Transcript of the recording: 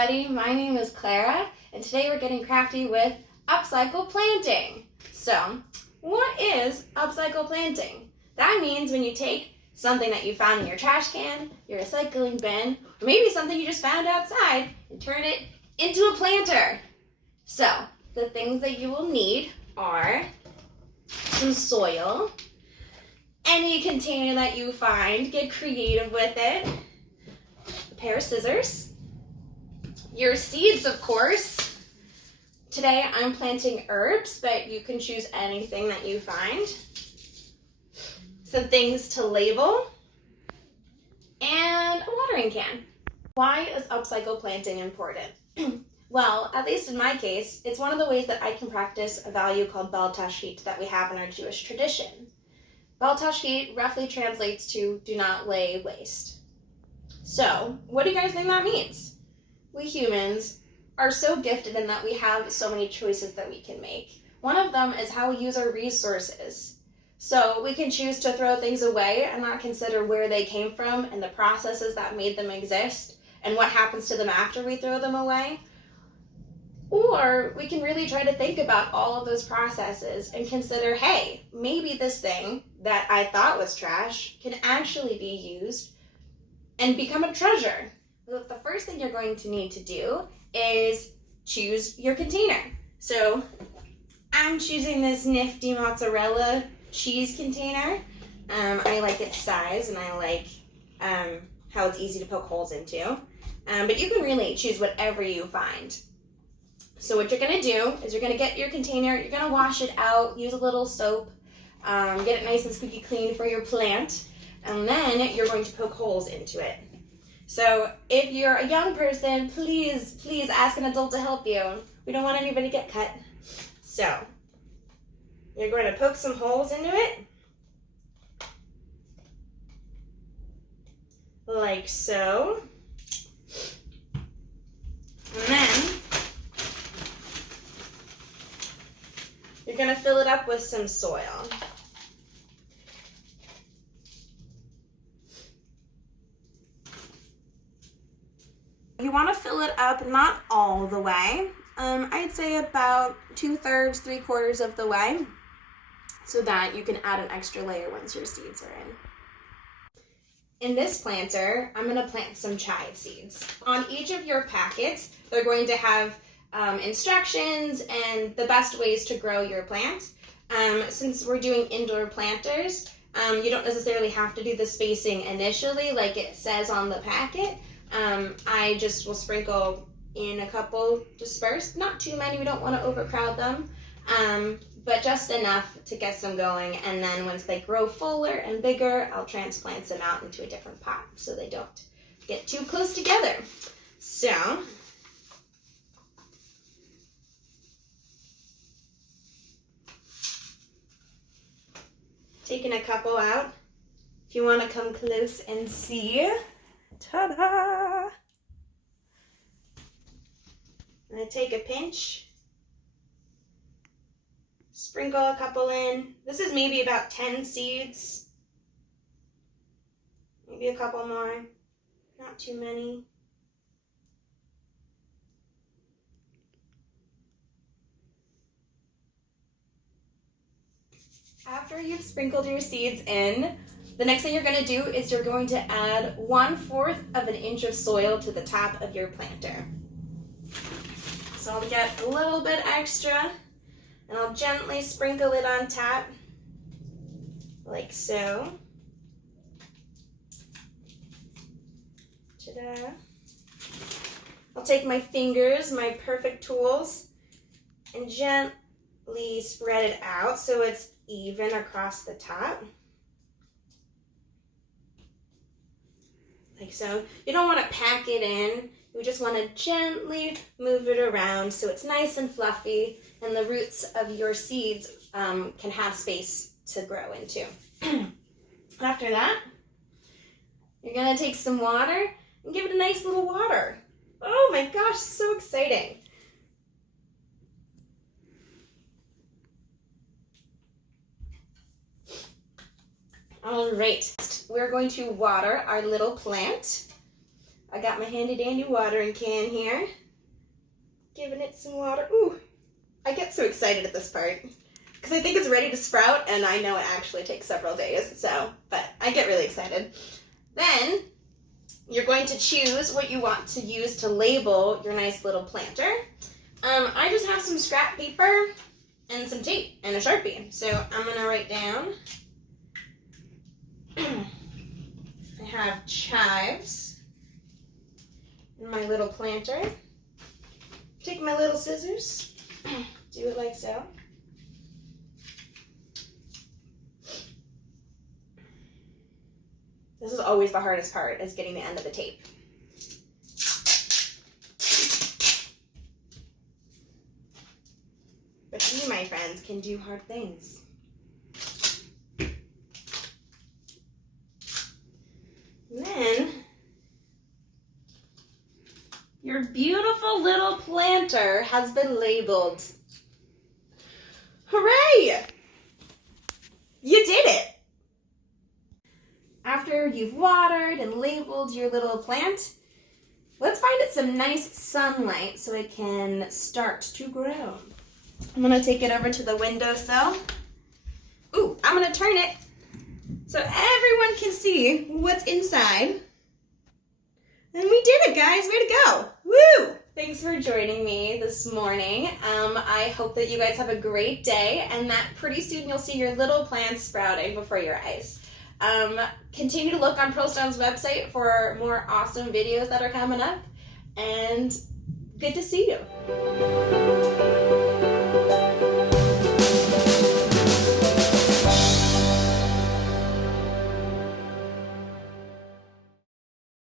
everybody, my name is Clara, and today we're getting crafty with Upcycle Planting. So, what is Upcycle Planting? That means when you take something that you found in your trash can, your recycling bin, or maybe something you just found outside, and turn it into a planter. So, the things that you will need are some soil, any container that you find, get creative with it, a pair of scissors, your seeds, of course. Today I'm planting herbs, but you can choose anything that you find. Some things to label, and a watering can. Why is upcycle planting important? Well, at least in my case, it's one of the ways that I can practice a value called bel tashchit that we have in our Jewish tradition. Bel tashchit roughly translates to do not lay waste. So, what do you guys think that means? We humans are so gifted in that we have so many choices that we can make. One of them is how we use our resources. So we can choose to throw things away and not consider where they came from and the processes that made them exist and what happens to them after we throw them away. Or we can really try to think about all of those processes and consider, hey, maybe this thing that I thought was trash can actually be used and become a treasure. The first thing you're going to need to do is choose your container. So I'm choosing this nifty mozzarella cheese container. I like its size and I like how it's easy to poke holes into. But you can really choose whatever you find. So what you're going to do is you're going to get your container, you're going to wash it out, use a little soap, get it nice and squeaky clean for your plant, and then you're going to poke holes into it. So if you're a young person, please ask an adult to help you. We don't want anybody to get cut. So you're going to poke some holes into it, like so. And then you're going to fill it up with some soil. You want to fill it up, not all the way. I'd say about 2/3, 3/4 of the way, so that you can add an extra layer once your seeds are in. In this planter, I'm going to plant some chive seeds. On each of your packets, they're going to have instructions and the best ways to grow your plant. Since we're doing indoor planters, you don't necessarily have to do the spacing initially like it says on the packet. I just will sprinkle in a couple dispersed, not too many, we don't want to overcrowd them, but just enough to get them going, and then once they grow fuller and bigger, I'll transplant them out into a different pot so they don't get too close together. So, taking a couple out, if you want to come close and see. Ta-da! I'm going to take a pinch, sprinkle a couple in. This is maybe about 10 seeds, maybe a couple more, not too many. After you've sprinkled your seeds in, the next thing you're going to do is you're going to add 1/4 of an inch of soil to the top of your planter. So I'll get a little bit extra and I'll gently sprinkle it on top, like so. Ta-da. I'll take my fingers, my perfect tools, and gently spread it out so it's even across the top. Like so. You don't want to pack it in. You just want to gently move it around so it's nice and fluffy and the roots of your seeds can have space to grow into. After that, you're going to take some water and give it a nice little water. Oh my gosh, so exciting. All right, we're going to water our little plant. I got my handy dandy watering can here. Giving it some water. Ooh, I get so excited at this part because I think it's ready to sprout, and I know it actually takes several days, but I get really excited. Then you're going to choose what you want to use to label your nice little planter. I just have some scrap paper and some tape and a Sharpie. So I'm gonna write down, I have chives in my little planter. Take my little scissors, do it like so. This is always the hardest part, is getting the end of the tape. But you, my friends, can do hard things. And then, your beautiful little planter has been labeled. Hooray! You did it! After you've watered and labeled your little plant, let's find it some nice sunlight so it can start to grow. I'm gonna take it over to the windowsill. Ooh, I'm gonna turn it so everyone can see what's inside. And we did it, guys, way to go. Woo! Thanks for joining me this morning. I hope that you guys have a great day and that pretty soon you'll see your little plants sprouting before your eyes. Continue to look on Pearlstone's website for more awesome videos that are coming up, and good to see you.